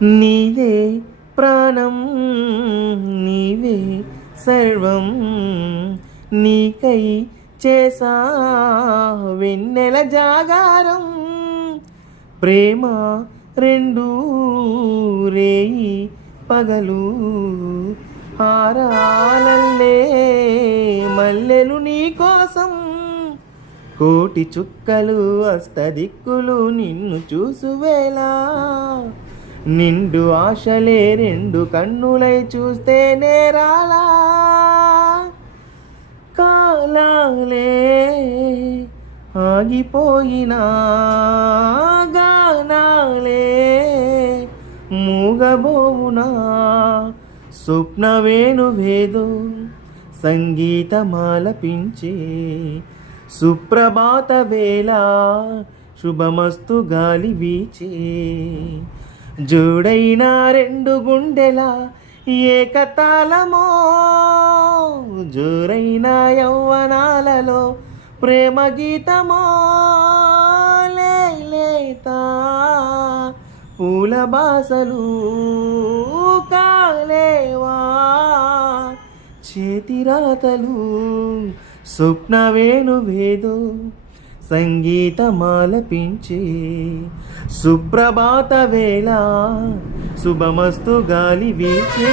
నీవే ప్రాణం నీవే సర్వం నీకై చేసా వెన్నెల జాగారం ప్రేమ రెండు రేయి పగలు హారాలల్లే మల్లెలు నీకోసం కోటి చుక్కలు అష్టదిక్కులు నిన్ను చూసువేలా నిండు ఆశలే రెండు కన్నులై చూస్తే నేరాలా కాలాలే ఆగిపోయినా గానాలే మూగబోవునా స్వప్న వేణువేదో సంగీతమాలపించే సుప్రభాత వేళ శుభమస్తు గాలి వీచే జోడైన రెండు గుండెల ఏకతాళమో జోరైన యౌవనాలలో ప్రేమ గీతమో లేత పూల బాసలు కాలేవా చేతిరాతలు స్వప్న వేణువేదో సంగీతమాలపించే సుప్రభాత వేళ శుభమస్తు గాలి వీచే